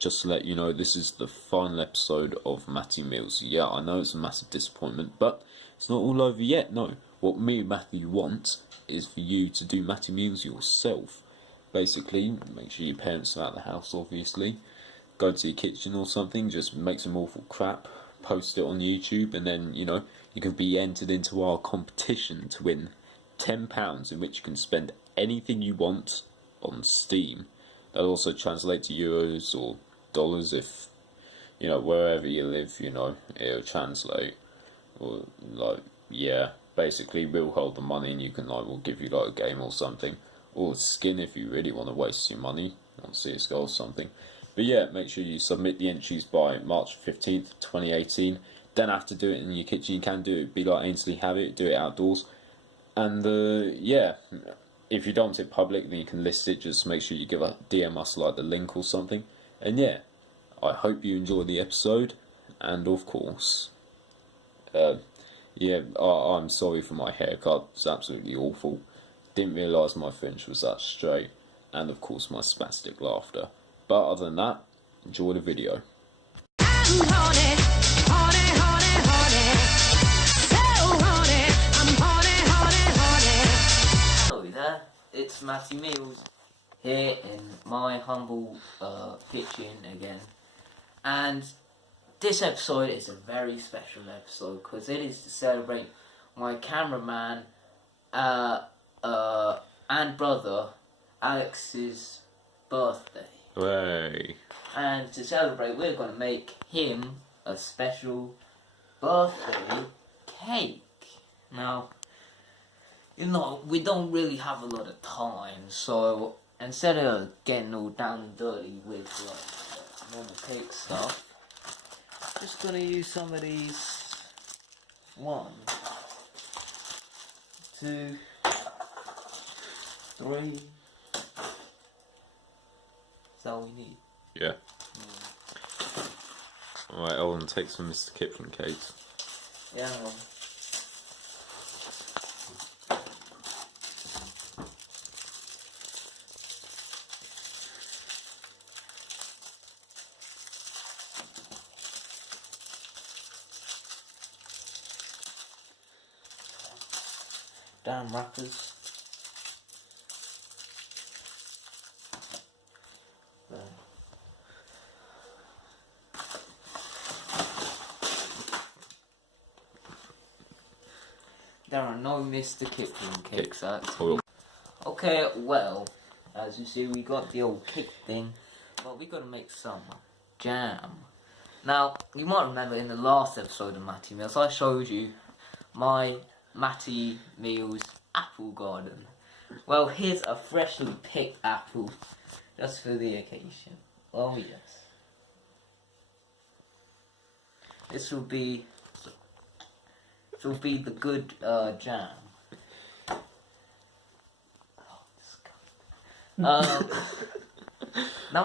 just to let you know, this is the final episode of Matty Meals. Yeah, I know it's a massive disappointment, but it's not all over yet, no. What me and Matthew want is for you to do Matty Meals yourself. Basically, make sure your parents are out of the house, obviously. Go to your kitchen or something, just make some awful crap, post it on YouTube, and then, you know, you can be entered into our competition to win £10, in which you can spend anything you want on Steam. That'll also translate to euros or dollars if, you know, wherever you live, you know, it'll translate. Or, like, yeah, basically we'll hold the money and you can, like, we'll give you, like, a game or something. Or a skin if you really want to waste your money on CSGO or something. But yeah, make sure you submit the entries by March 15th, 2018. Don't have to do it in your kitchen, you can do it, be like Ainsley Habit, do it outdoors. And, yeah, if you don't want it public, then you can list it. Just make sure you give a DM us like the link or something. And yeah, I hope you enjoy the episode. And of course, yeah, I'm sorry for my haircut. It's absolutely awful. Didn't realise my fringe was that straight. And of course my spastic laughter. But other than that, enjoy the video. I'm horny, horny, horny, horny. So horny, I'm horny, horny, horny. Hello there, it's Matty Meals here in my humble kitchen again. And this episode is a very special episode because it is to celebrate my cameraman and brother Alex's birthday. Hooray. And to celebrate, we're going to make him a special birthday cake. Now, you know, we don't really have a lot of time, so instead of getting all down and dirty with like normal cake stuff, just gonna use some of these. 1, 2, 3. That's all we need. Yeah. Alright, Ellen, take some Mr. Kipling cakes. Yeah. Damn wrappers. There. There are no Mr. Kipling cakes actually. Okay, well, as you see, we got the old cake thing, but we gotta make some jam. Now, you might remember in the last episode of Matty Meals, I showed you my Matty Meals apple garden. Well, here's a freshly picked apple, just for the occasion. Oh yes. This will be the good jam. Now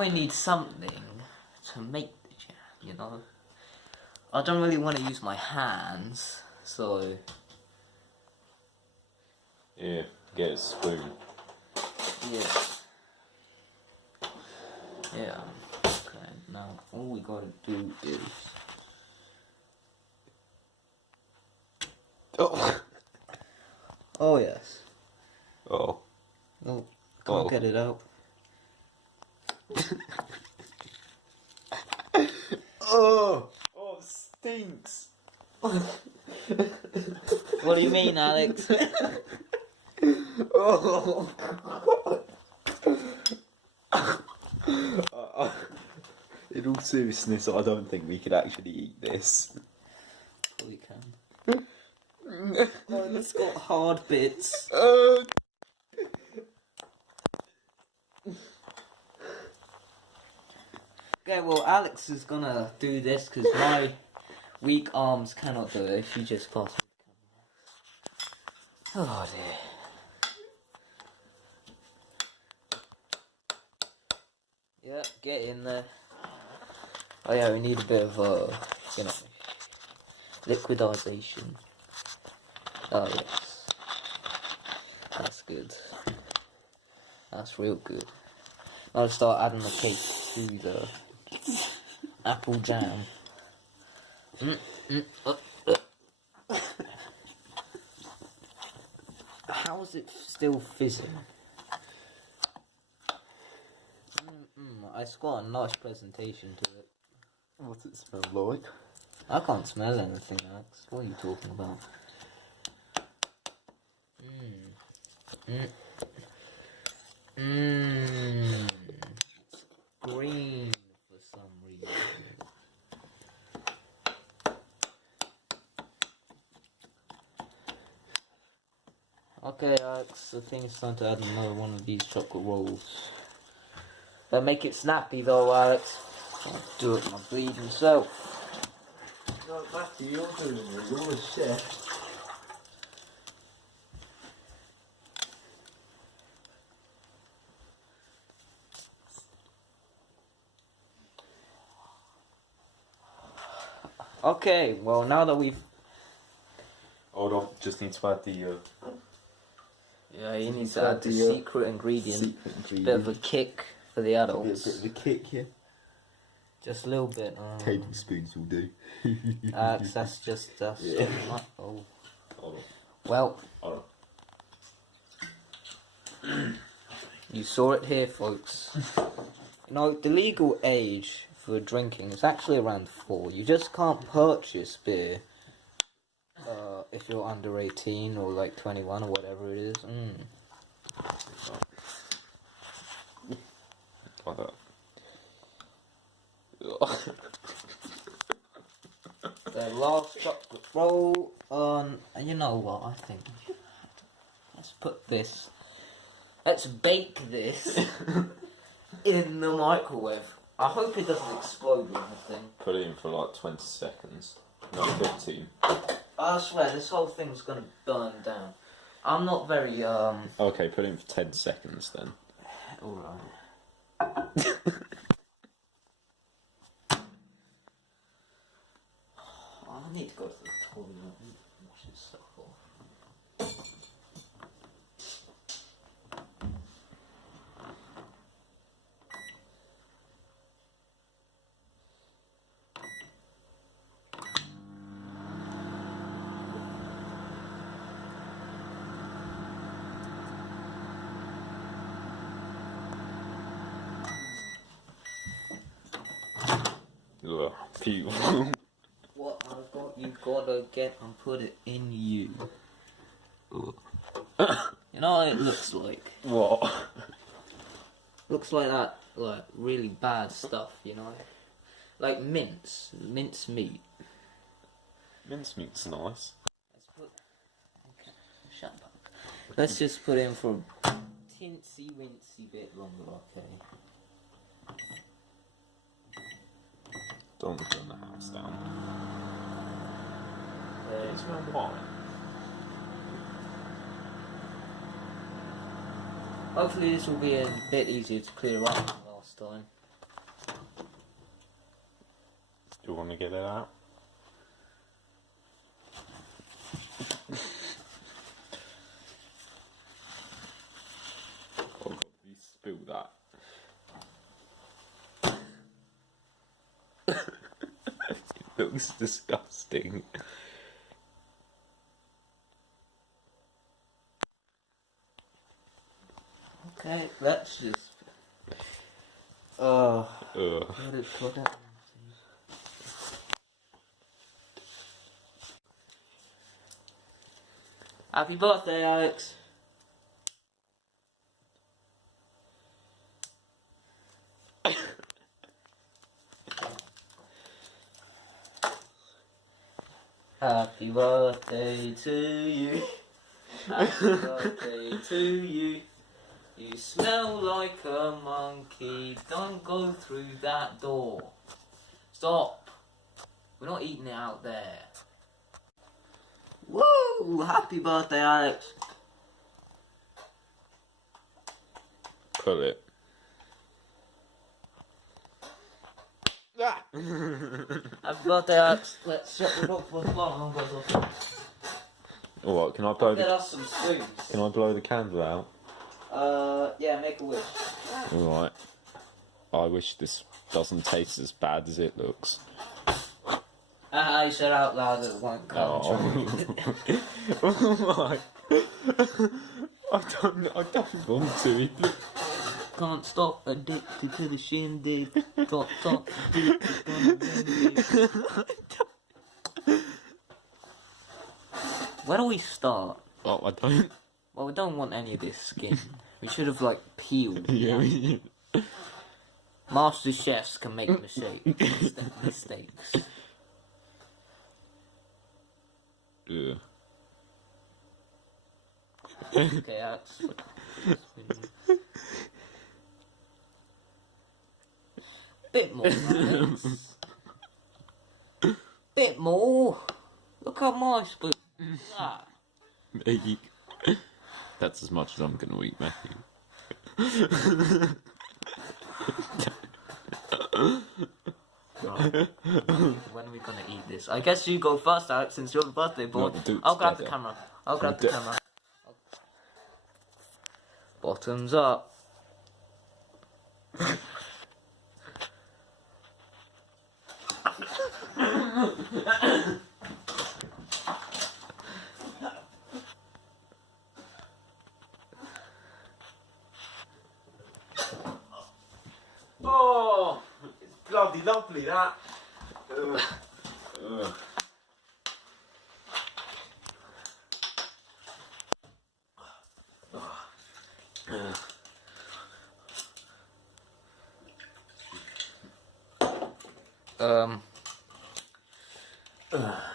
we need something to make the jam, you know. I don't really want to use my hands, so yeah, get a spoon. yeah. Yeah. Okay, now all we gotta do is oh yes. Oh. Oh, can't get it out. Oh, it stinks. What do you mean, Alex? Oh. In all seriousness, I don't think we could actually eat this. We can. Oh, it's got hard bits. Okay, well, Alex is gonna do this because my weak arms cannot do it if you just pass me the camera. Oh dear. Yep, get in there. Oh yeah, we need a bit of, you know, liquidization. Oh yes. That's good. That's real good. I'll start adding the cake to the apple jam. How is it still fizzing? It's got a nice presentation to it. What's it smell like? I can't smell anything, Alex. What are you talking about? It's green for some reason. Okay, Alex, I think it's time to add another one of these chocolate rolls. But make it snappy though, Alex. I'll do it my bleeding self. No, Matty, you're doing it. You're a chef. Okay, well now that we've... Hold on, just need to add the... Yeah, you need to add the secret ingredient. Bit of a kick for the adults. A bit of a kick here. Just a little bit. Tablespoons will do. That's just... oh. Hold on. Well, Hold you saw it here, folks. You know, the legal age for drinking is actually around 4. You just can't purchase beer if you're under 18 or like 21 or whatever it is. Like that. The last chocolate roll on... You know what, I think... Let's put this... Let's bake this in the microwave. I hope it doesn't explode or anything. Put it in for like 20 seconds. No, 15. I swear, this whole thing's gonna burn down. I'm not very, Okay, put it in for 10 seconds then. Alright. I need to go to the toilet and wash this stuff off. Ugh, beautiful. What I've got, you gotta get and put it in you. You know what it looks like? What? Looks like that, like, really bad stuff, you know? Like mince meat. Mincemeat's nice. Let's put... Okay, shut up. Let's just put in for a tinsy-wincy bit longer, okay? Don't burn the house down. There's It's around wine. Hopefully this will be a bit easier to clear up than last time. Do you want to get it out? Oh god, you spilled that. It looks disgusting. Okay, let's just... Ugh. Let it put it. Happy birthday, Alex! Happy birthday to you. Happy birthday to you. You smell like a monkey. Don't go through that door. Stop. We're not eating it out there. Woo! Happy birthday, Alex. Pull it. Happy birthday, Alex. Let's shut the door for the long goes off. Alright, can I blow Get the us some spoons. can I blow the candle out? Yeah, make a wish. Alright. I wish this doesn't taste as bad as it looks. I said out loud that it won't come true. Oh my. I don't want to. Can't stop, addicted to the shindig. Top, addicted to the shindig. Where do we start? Oh, I don't. Well, we don't want any of this skin. We should have, like, peeled. Yeah. Master chefs can make mistakes. Yeah. Okay, that's... Bit more, Alex. Bit more. Look at my spoon. Ah. There you go. That's as much as I'm going to eat, Matthew. Right. When are we gonna eat this? I guess you go first, Alex, since you're the birthday boy. No, I'll grab the camera. Bottoms up. Oh, it's bloody lovely that.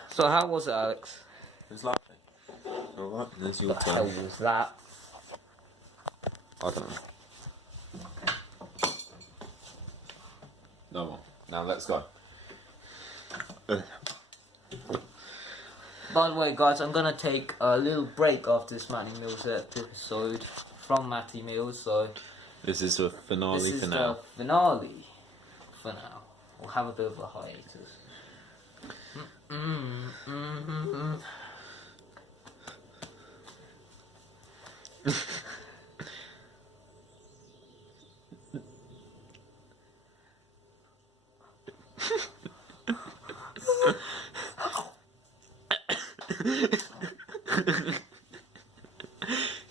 So how was it, Alex? It was lovely. Alright, there's your What the hell turn. was that? I don't know. No more. Now let's go. By the way, guys, I'm gonna take a little break after this Matty Meals episode from Matty Meals, so This is a finale this is for now. the finale for now. We'll have a bit of a hiatus.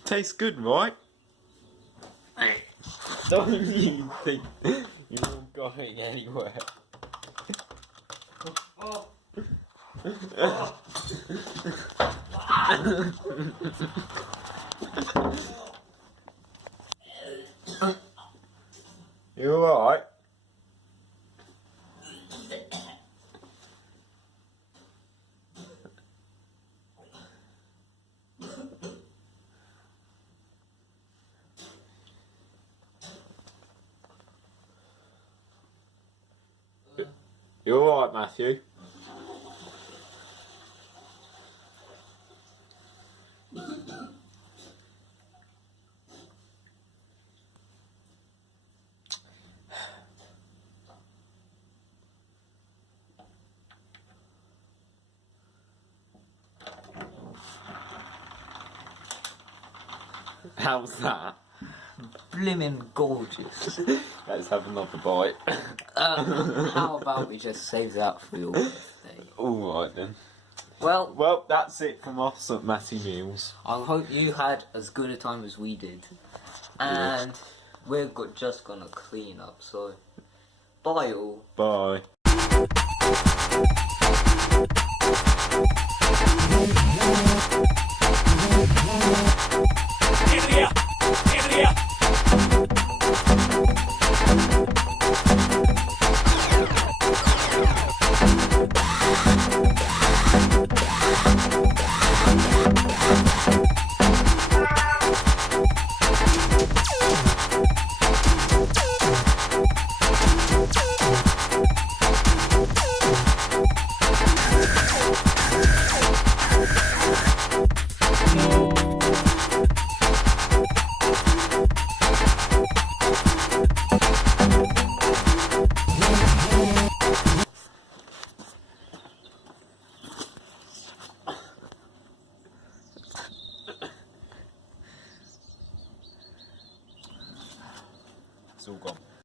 Tastes good, right? Don't you think you're going anywhere? You alright? You alright, Matthew? How's that? Blimmin' gorgeous. Let's have another bite. How about we just save that for your birthday? Alright then. Well, that's it from us at Matty Meals. I hope you had as good a time as we did. And we're just gonna clean up, so bye all. Bye. It's all gone.